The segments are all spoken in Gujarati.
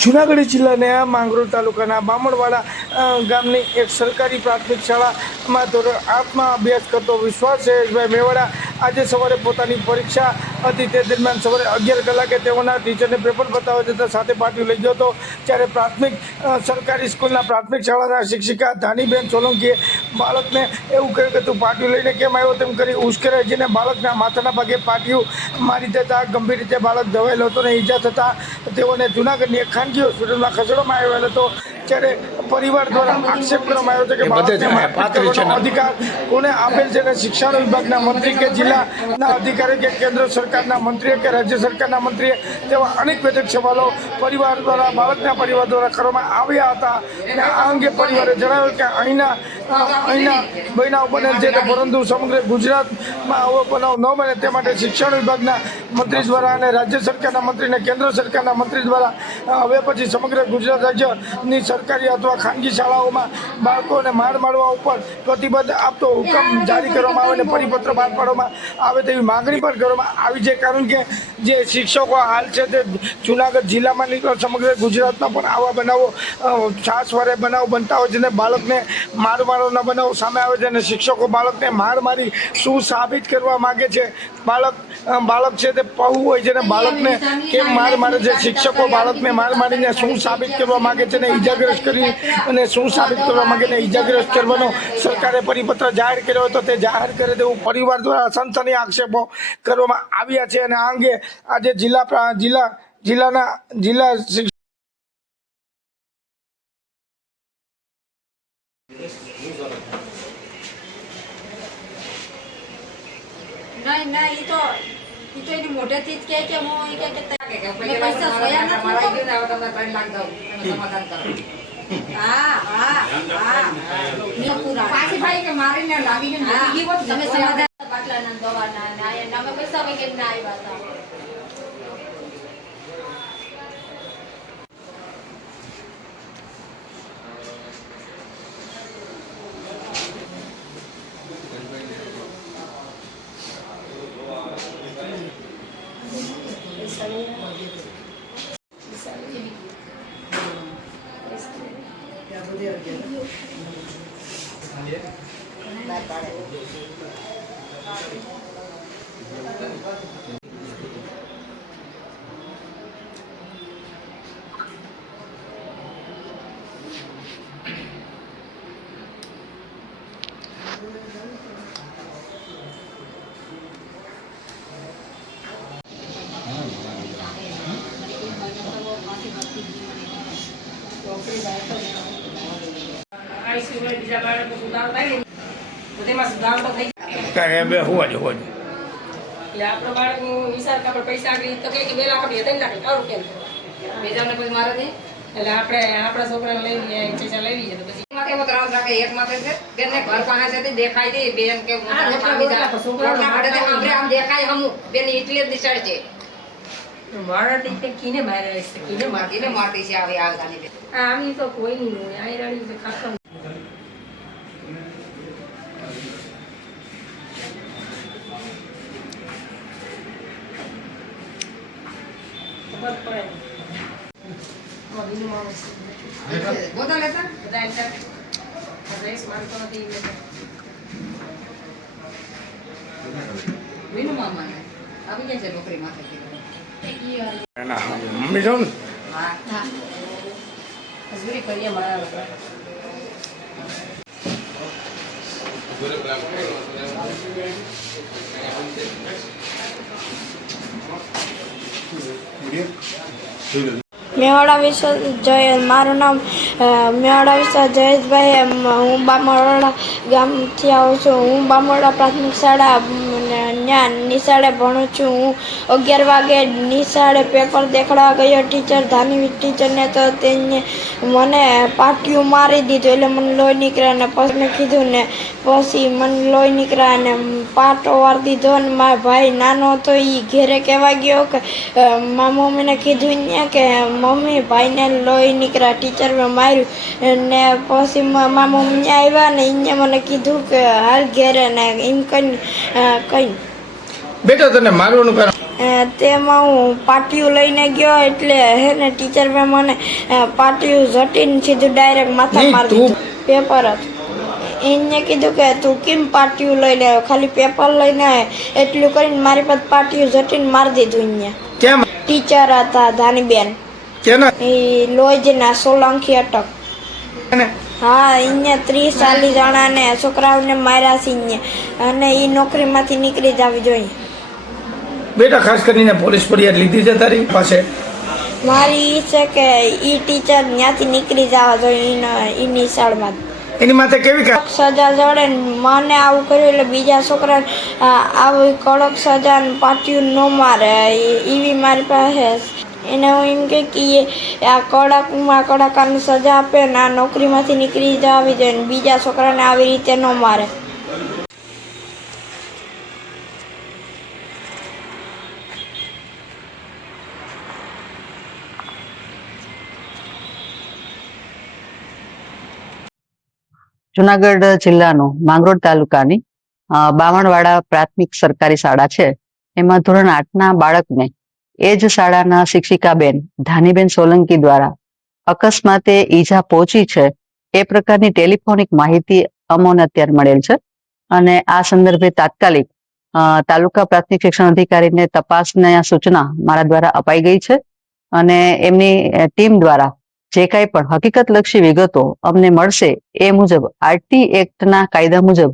જૂનાગઢ જિલ્લાના માંગરોળ તાલુકાના બામણવાડા ગામની એક સરકારી પ્રાથમિક શાળામાં ધોરણ 8માં અભ્યાસ કરતો વિશ્વાસ જયેશભાઈ મેવાડા આજે સવારે પોતાની પરીક્ષા હતી તે દરમિયાન સવારે 11 કલાકે તેઓના ટીચરને પેપર બતાવવા જતાં સાથે પાટિયું લઈ ગયો હતો। ત્યારે પ્રાથમિક સરકારી સ્કૂલના પ્રાથમિક શાળાના શિક્ષિકા ધાનીબેન સોલંકીએ બાળકને એવું કહ્યું કે તું પાટિયું લઈને કેમ આવ્યો તેમ કરી ઉશ્કેરાઈ જઈને બાળકના માથાના ભાગે પાટિયું મારી દેતા ગંભીર રીતે બાળક ઘવાયેલો હતો અને ઈજા થતાં તેઓને જૂનાગઢની એક ખાનગી હોસ્પિટલમાં ખસેડવામાં આવેલો હતો। ત્યારે પરિવાર દ્વારા આક્ષેપ કરવામાં આવ્યો છે કે બાળકને અધિકાર કોને આપેલ છે અને શિક્ષણ વિભાગના મંત્રી કે જિલ્લાના અધિકારી કે કેન્દ્ર સરકારના મંત્રીએ કે રાજ્ય સરકારના મંત્રીએ તેવા અનેક વેધક સવાલો પરિવાર દ્વારા બાળકના પરિવાર દ્વારા કરવામાં આવ્યા હતા। અને આ અંગે પરિવારે જણાવ્યું કે અહીંના બનાવ બનેલ છે પરંતુ સમગ્ર ગુજરાતમાં આવો બનાવ ન બને તે માટે શિક્ષણ વિભાગના મંત્રી દ્વારા અને રાજ્ય સરકારના મંત્રી અને કેન્દ્ર સરકારના મંત્રી દ્વારા હવે પછી સમગ્ર ગુજરાત રાજ્યની સરકારી અથવા ખાનગી શાળાઓમાં બાળકોને માર મારવા ઉપર પ્રતિબંધ આપતો હુકમ જારી કરવામાં આવે અને પરિપત્ર બહાર પાડવામાં આવે તેવી માગણી પણ કરવામાં આવી છે। કારણ કે જે શિક્ષકો હાલ છે તે જૂનાગઢ જિલ્લામાં નહીં સમગ્ર ગુજરાતમાં પણ આવા બનાવો છાસવારે બનાવ બનતા હોય છે અને બાળકને માર મારવાના બનાવો સામે આવે છે અને શિક્ષકો બાળકને માર મારી શું સાબિત કરવા માગે છે। બાળક છે તે પહુ હોય છે અને બાળકને કેમ માર મારે છે, શિક્ષકો બાળકને માર મારીને શું સાબિત કરવા માગે છે ને ઈજાગ્રસ્ત કરી અને શું સાબિત કરવા માગે ને ઈજાગ્રસ્ત કરવાનો સરકારે પરિપત્ર જાહેર કર્યો હતો તે જાહેર કરે તેવું પરિવાર દ્વારા સનસની આક્ષેપો કરવામાં આવ્યા છે। અને આ અંગે આજે જિલ્લાના नहीं नहीं तो इतनी मोटे चीज के वो के पैसा सोया ना मारा क्यों ना તમને 3 લાખ દઉં તમે સમાધાન કરો। હા મે પૂરા પાછી ભાઈ કે મારીને લાગી ગઈ લાગી ગઈ તમે સમાધાન બાટલા ના દવા ના ના અમે પૈસા વગેરે ના આવ્યા હતા। પૈસા તો કે 2 લાખ 3 લાખ આવું કેમ બીજાને પછી મારે નહીં એટલે આપણે આપણા છોકરાને લઈ લઈએ પૈસા લઈ લઈએ તો પછી માથે ત્રાસ રાખે એક માથે છે બેનને ઘર પાસે છે દેખાય દે બેન કે છોકરા માટે આપણે આમ દેખાય હમું બેન એટલે જ નિશાળ છે મારા દીકરે કીને મારે છે કીને મારતી છે આવે આ ગાની બે આમી તો કોઈ નહીં હોય આ રાડી ખાતો बोतल लेता बताया रेस मारतो નથી મીનુ મામા ને આવી ગયા છે નોકરી માથે ના મમ્મી જો ને હા મજૂરી કરીએ મારા લોકો મેવાડા વિશ્વ મારું નામ મેવાડા વિશ્વ જયેશભાઈ હું બામણવાડા ગામથી આવું છું। હું બામણવાડા પ્રાથમિક શાળા ત્યાં નિશાળે ભણું છું। હું 11 વાગે નિશાળે પેપર દેખાડવા ગયો ટીચર ધાની ટીચરને તો તેને મને પાટિયું મારી દીધું એટલે મને લોહી નીકળ્યા ને પછી મેં કીધું ને પછી મને લોહી નીકળ્યા ને પાટો વાર દીધો ને મારા ભાઈ નાનો હતો એ ઘેરે કહેવા ગયો કે મારા મમ્મીને કીધું ત્યાં કે મમ્મી ભાઈને લોહી નીકળ્યા ટીચર મેં માર્યું ને પછી મારા મમ્મી આવ્યા ને એને મને કીધું કે હાલ ઘેરે ને એમ કઈ બેટા તને મારવાનું કારણ તેમાં હું પાટિયું લઈને ગયો એટલે હે ને ટીચર મેં મને પાટિયું ઝટીને સીધું ડાયરેક્ટ માથા નહીં, મારી તું- દીધું પેપર જ. એને કીધું કે તું કેમ પાટિયું લઈને આવ્યો, ખાલી પેપર લઈને આવ્યો. એટલું કરીને મારી પાસે પાટિયું ઝટીને મારી દીધું અહીંયા. કેમ ટીચર હતા ધાનીબેન, કેના એ લોહીના સોલંકી અટક. એને? હા, અહીંયા 30-40 જણાને છોકરાઓને માર્યા છે અહીંયા, અને એ નોકરીમાંથી નીકળી જવી જોઈએ. બેટા ખાસ કરીને પોલીસ ફરિયાદ લીધી છે તારી પાસે? મારી ઈ છે કે ઈ ટીચર ત્યાંથી નીકળી જવા જોઈએ એની શાળામાં. એની માથે કેવી સજા જડે ને મને આવું કર્યું એટલે બીજા છોકરાને આવી કડક સજા ને પાટિયું ન મારે એવી મારી પાસે. એને હું એમ કે આ કડકમાં કડક આને સજા આપે ને આ નોકરીમાંથી નીકળી જવી જોઈએ ને બીજા છોકરાને આવી રીતે ન મારે. જુનાગઢ જિલ્લાનું માંગરોળ તાલુકાની બામણવાડા પ્રાથમિક સરકારી શાળા છે. એમાં ધોરણ 8ના બાળકને એ જ શાળાના શિક્ષિકાબેન ધાનીબેન સોલંકી દ્વારા અકસ્માતે ઈજા પહોંચી છે એ પ્રકારની ટેલિફોનિક માહિતી અમોને અત્યારે મળેલ છે. અને આ સંદર્ભે તાત્કાલિક તાલુકા પ્રાથમિક શિક્ષણ અધિકારીને તપાસની સૂચના મારા દ્વારા અપાઈ ગઈ છે. અને એમની ટીમ દ્વારા જે કાંઈ પણ હકીકતલક્ષી વિગતો અમને મળશે એ મુજબ આરટી એક્ટના કાયદા મુજબ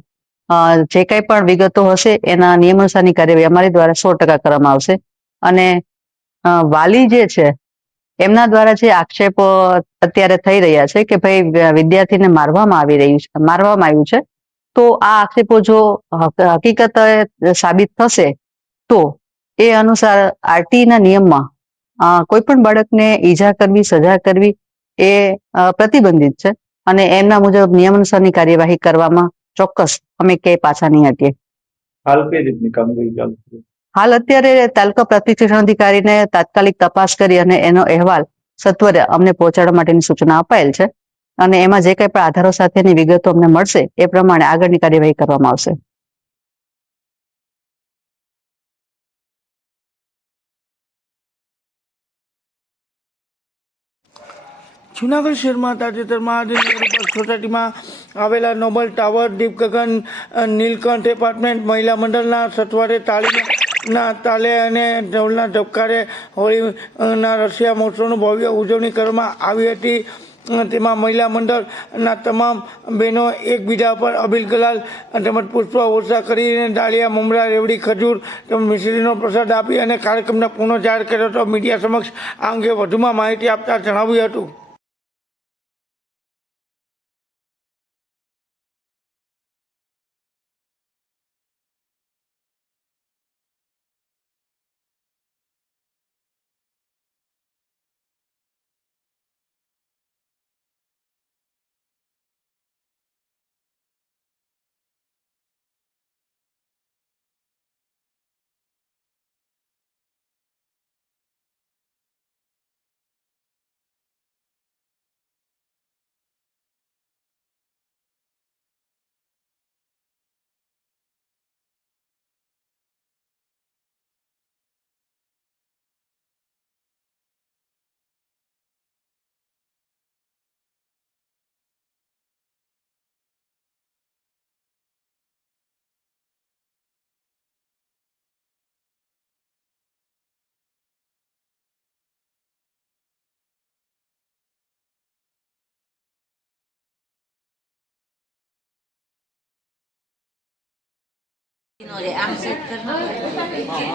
જે કાંઈ પણ વિગતો હશે એના નિયમાનુસારની કાર્યવાહી અમારી દ્વારા 100% કરવામાં આવશે. અને વાલી જે છે એમના દ્વારા જે આક્ષેપો અત્યારે થઈ રહ્યા છે કે ભાઈ વિદ્યાર્થીને મારવામાં આવ્યું છે, તો આ આક્ષેપો જો હકીકત સાબિત થશે તો એ અનુસાર આરટી ના નિયમમાં કોઈ પણ બાળકને ઈજા કરવી, સજા કરવી એ પ્રતિબંધિત છે. અને એમના મુજબ નિયમ અનુસારની કાર્યવાહી કરવામાં ચોક્કસ અમે ક્યાંય પાછા નહીં હટીએ. હાલ કઈ રીતની કામગીરી ચાલુ છે? હાલ અત્યારે તાલુકા પ્રાથમિક શિક્ષણ અધિકારીને તાત્કાલિક તપાસ કરી અને એનો અહેવાલ સત્વરે અમને પહોંચાડવા માટેની સૂચના અપાયેલ છે. અને એમાં જે કંઈ પણ આધારો સાથેની વિગતો અમને મળશે એ પ્રમાણે આગળની કાર્યવાહી કરવામાં આવશે. જુનાગઢ શહેરમાં તાજેતરમાં જ નેહરુ પાર્ક સોસાયટીમાં આવેલા નોબલ ટાવર, દીપ ગગન, નીલકંઠ એપાર્ટમેન્ટ મહિલા મંડળના સથવારે તાળીના તાલે અને ઢોલના ધબકારે હોળીના રશિયા મહોત્સવની ભવ્ય ઉજવણી કરવામાં આવી હતી. તેમાં મહિલા મંડળના તમામ બહેનો એકબીજા પર અબીલ ગુલાલ તેમજ પુષ્પ વર્ષા કરીને ડાળિયા, મમરા, રેવડી, ખજૂર તેમજ મિશ્રીનો પ્રસાદ આપી અને કાર્યક્રમને પૂર્ણ જાહેર કર્યો હતો. મીડિયા સમક્ષ આ અંગે વધુમાં માહિતી આપતા જણાવ્યું હતું. આમ સેટ કર.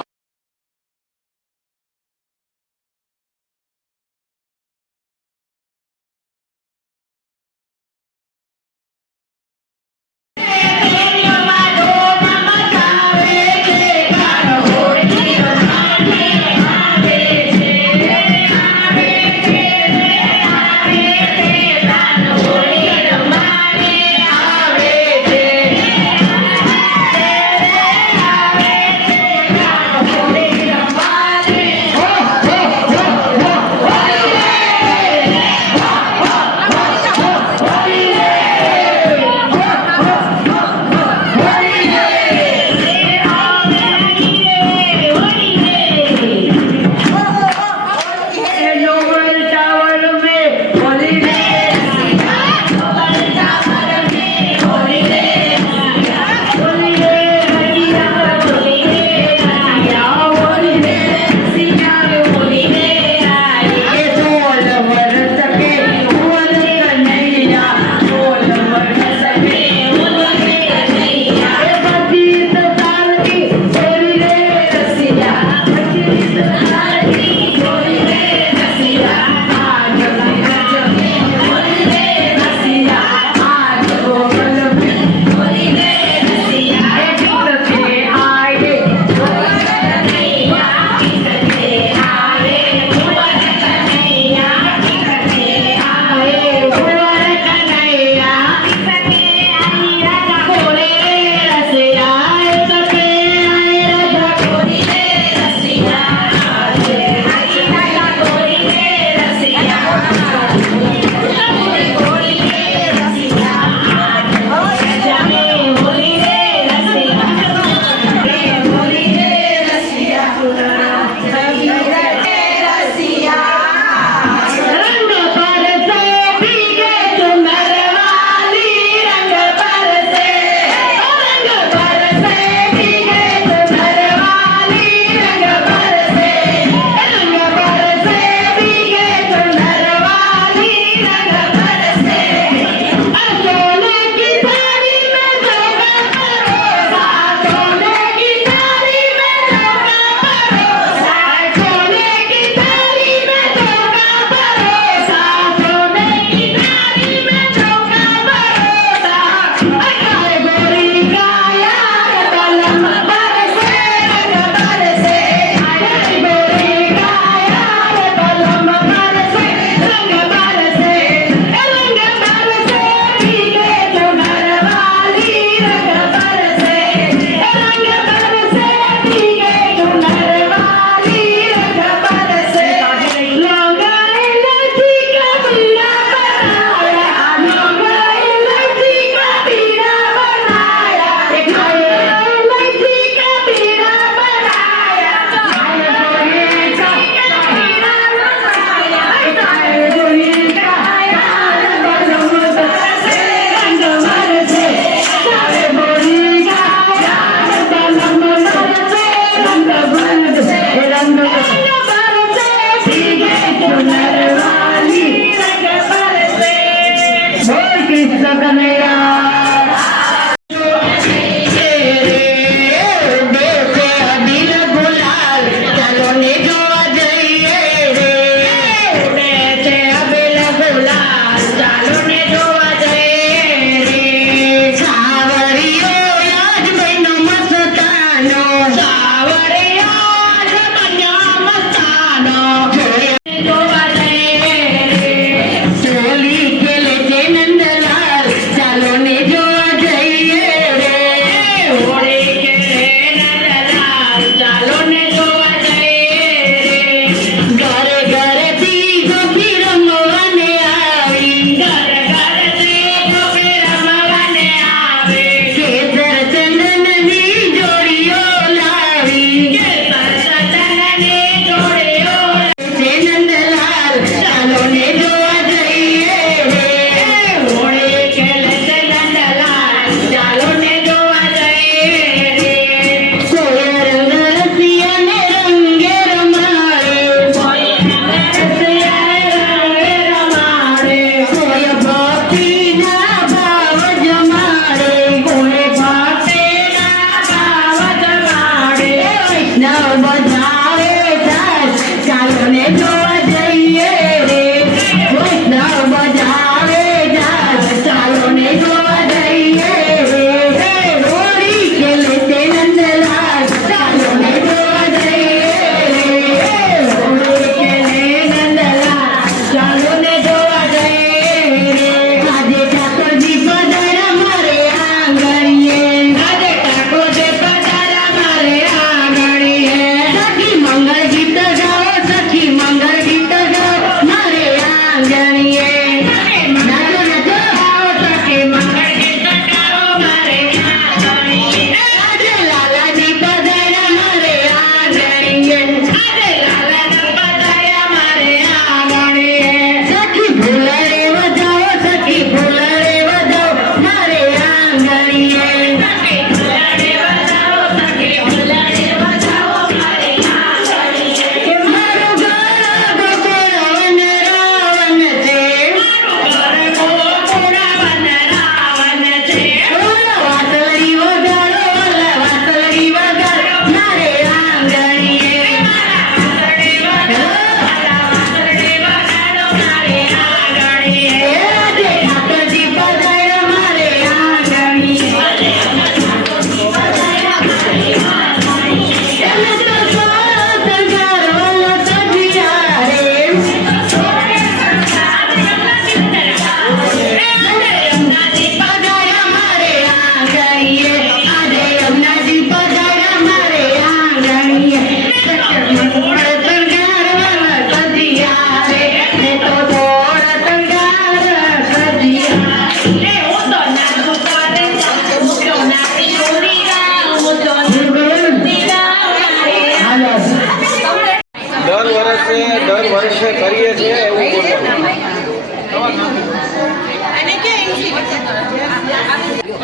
વર્ષે કરીએ છીએ એવું બોલો.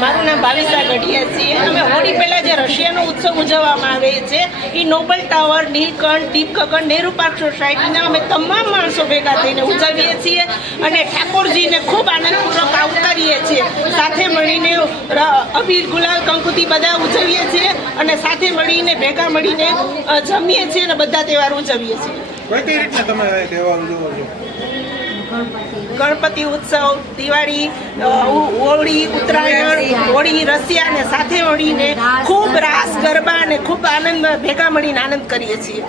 મારું નામ ભાવિસા ગઢિયા છે. અમે હોળી પહેલા જે રશિયાનો ઉત્સવ ઉજવવામાં આવે છે એ નોબલ ટાવર, નીલકંઠ, દીપ ગગન, નહેરુ પાર્ક સોસાયટીના અમે તમામ માણસો ભેગા થઈને ઉજવીએ છીએ અને ઠાકોરજીને ખૂબ આનંદપૂર્વક આવકારીએ છીએ. સાથે મળીને અબીર, ગુલાલ, કંકુથી બધા ઉજવીએ છીએ અને સાથે મળીને ભેગા મળીને જમીએ છીએ અને બધા તહેવાર ઉજવીએ છીએ. કઈ રીતના તમે તહેવાર ઉજવો છો? ગણપતિ ઉત્સવ, દિવાળી, હોળી, ઉત્તરાયણ, હોળી, રસિયા ને સાથે મળીને ખૂબ રાસ ગરબા અને ખૂબ આનંદ ભેગા મળીને આનંદ કરીએ છીએ.